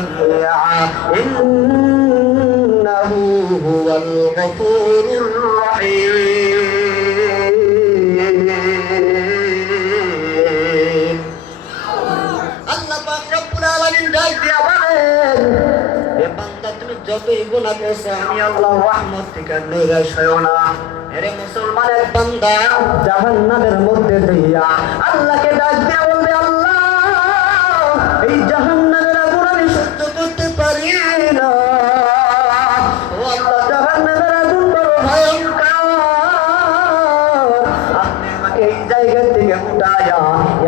جميعا إنه هو الغفور الرحيم আল্লাহ পাক রব্বুল আলামিন ডাক দিয়া বলেন, এ বান্দা তুমি যতই গুনাহ করেছো আমি আল্লাহর রহমত থেকে নিরাশ হয়ো না। এরে মুসলমানের বান্দা জাহান্নামের মধ্যে দিয়া আল্লাহকে ডাক দিয়া বলবে, আল্লাহ এই জাহান্নামের আগুন আমি সহ্য করতে পারি না। ও আল্লাহ, জাহান্নামের আগুন বড় ভয়ঙ্কর। আপনি আমাকে এই জায়গা থেকে উঠায়া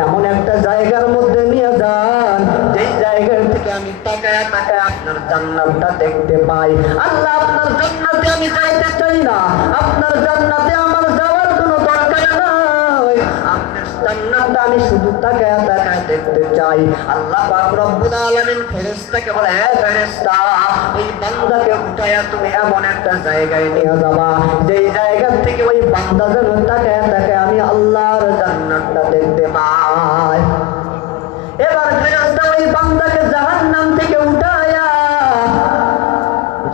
এমন একটা জায়গার মধ্যে নিয়ে যান যেই জায়গার থেকে আমি তাকায়া তাকায়া আপনার জান্নাতটা দেখতে পাই। আল্লাহ, আপনার জান্নাতে আমি যাইতে চাই না, আপনার জান্নাতে আমার যাওয়ার কোনো দরকার নাই, আপনার জান্নাতটা আমি শুধু তাকায়া তাকায়া দেখতে চাই। আল্লাহ পাক রব্বুল আলামিন ফেরেশতাকে বলে, হে ফেরেশতা, ওই বান্দাকে উঠায়া তুমি এমন একটা জায়গায় নিয়ে যাবা যেই জায়গা থেকে ওই বান্দা যেন তাকায়া তাকায়া আমি আল্লাহর জান্নাতটা দেখতে পাই। এবার ফেরেশতা ওই বান্দাকে জাহান্নাম থেকে উঠায়া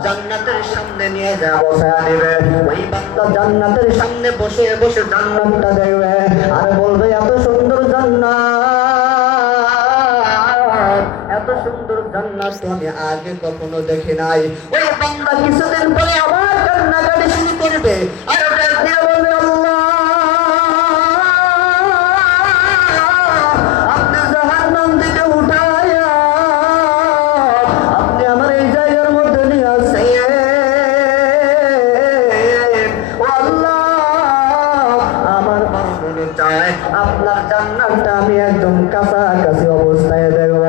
জান্নাতের সামনে নিয়ে যা বসায়া দিবে। ওই বান্দা জান্নাতের সামনে বসে বসে জান্নাতটা দেখবে আর বলবে, এত সুন্দর জান্নাত, এত সুন্দর জান্নাত তো আমি আগে কখনো দেখি নাই। ওই বান্দা কিছুদিন পরে আবার কান্নাকাটি শুরু করবে আর ডাক দিয়ে বলবে, আল্লাহ আপনি জাহান্নাম থেকে উঠায়া আপনি আমার এই জায়গার মধ্যে নিয়ে আসেন। ও আল্লাহ, আমার বড় মনে চায় আপনার জান্নাতটা আমি একদম কাছাকাছি অবস্থায় দেখব।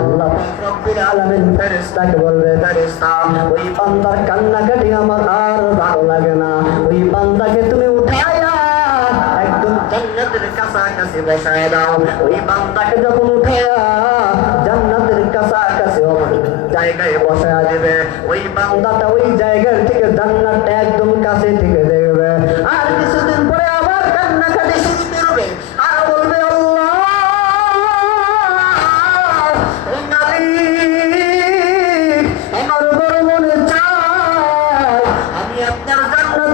আল্লাহ রব্বুল আলামিন ফেরেশতাকে বলবে, ফেরেশতা ওই বান্দার কান্নাকাটি আমার আর ভালো লাগে না, ওই বান্দাকে তুমি উঠায়া একদম জান্নাতের কাছাকাছি বসায় দাও। ওই বান্দাকে যখন উঠায়া জান্নাতের কাছাকাছি জায়গায় বসায়া দেবে, ওই বান্দাটা ওই জায়গার থেকে জান্নাতটা একদম কাছে থেকে দেখবে। আর কিছুদিন পরে আবার কান্নাকাটি শুরু করবে আর বলবে, আল্লাহ ও মালিক, আমার বড় মনে চায় আমি আপনার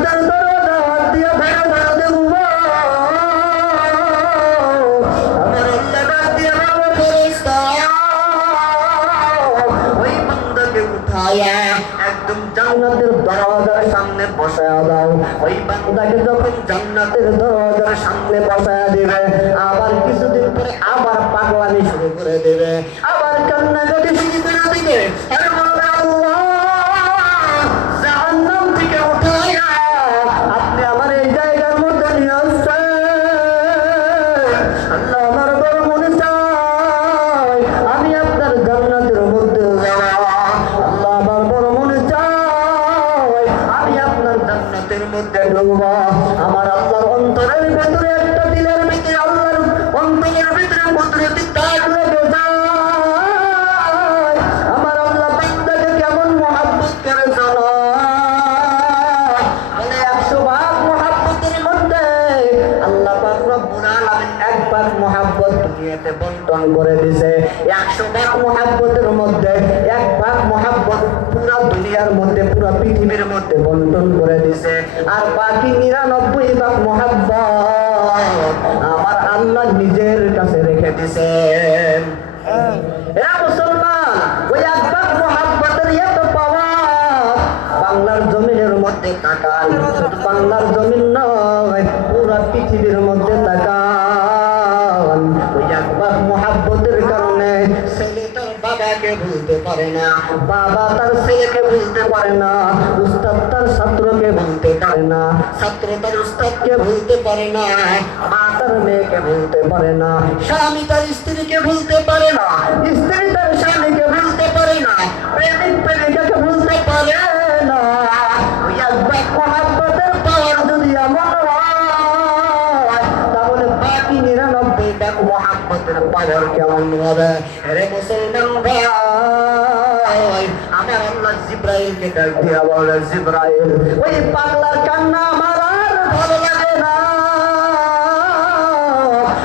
জান্নাতের দরজা হাত দিয়ে ভেঙে ভেঙে দেবো। আমার আল্লাহ ডাক দিয়ে বলবে, ফেরেশতা ওই বান্দাকে উঠায়া একদম জান্নাতের দরজার সামনে বসায়া দাও। ওই বান্দাকে যখন জান্নাতের দরজার সামনে বসায়া দিবে, আবার কিছুদিন পরে আবার পাগলামি শুরু করে দেবে, আবার কান্নাকাটি শুরু করে দিবে আর বলবে, আল্লাহ জাহান্নাম থেকে উঠায়া আপনি আমার এই জায়গার মধ্যে নিয়ে আসছেন। আল্লাহ, আমার বড় মনে চায় আমি আপনার জান্নাতের মধ্যে যাওয়া। আল্লাহ, আমার বড় মনে চায় আমি আপনার জান্নাতের মধ্যে ঢুকবো। আমার আল্লাহর অন্তরের ভিতরে একটা দিলের ভিতরে আল্লাহর অন্তরের ভিতরে কুদরতি দাগ লেগে যায়। আমার আল্লাহ বান্দাকে কেমন মহব্বত করে জানো? বলে 100 ভাগ মহব্বতের মধ্যে আল্লাহ পাক রব্বুল আলামিন 1 ভাগ মহব্বত দুনিয়াতে বন্টন করে দিয়েছে। 100 ভাগ মহব্বতের মধ্যে 1 ভাগ মহব্বত পুরো দুনিয়ার মধ্যে পুরো পৃথিবীর মধ্যে বন্টন করে দিয়েছে। আর বাকি 99 ভাগ মহব্বত আমার আল্লাহ নিজের কাছে রেখে দিয়েছেন। এরা মুসলমান, ওই 1 ভাগ মহব্বতের এত পাওয়ার বাংলার জমিনের মধ্যে তাকান, শুধু বাংলার জমিন নয় পুরো পৃথিবীর মধ্যে তাকান। ওই 1 ভাগ মহব্বতের কারণে ছেলে তার বাবাকে ভুলতে পারে না, বাবা তার ছেলেকে ভুলতে পারে না, উস্তাদ তার ছাত্রকে ভুলতে পারে না, ছাত্র তার উস্তাদকে ভুলতে পারে না, মা তার মেয়েকে ভুলতে পারে না, স্বামী তার স্ত্রীকে ভুলতে পারে না, স্ত্রী তার স্বামীকে ভুলতে পারে না, প্রেমিক প্রেমিকাকে ভুলতে পারে না। ওই 1 ভাগ মহব্বতের পাওয়ার যদি এমন হয় তাহলে বাকি 99 ভাগ মহব্বতের পাওয়ার কেমন হবে? রে মুসলমান ভাই, আমার আল্লাহ জিব্রাইলকে ডাক দিয়া বলে, জিব্রাইল ওই পাগলার কান্না আমার আর ভালো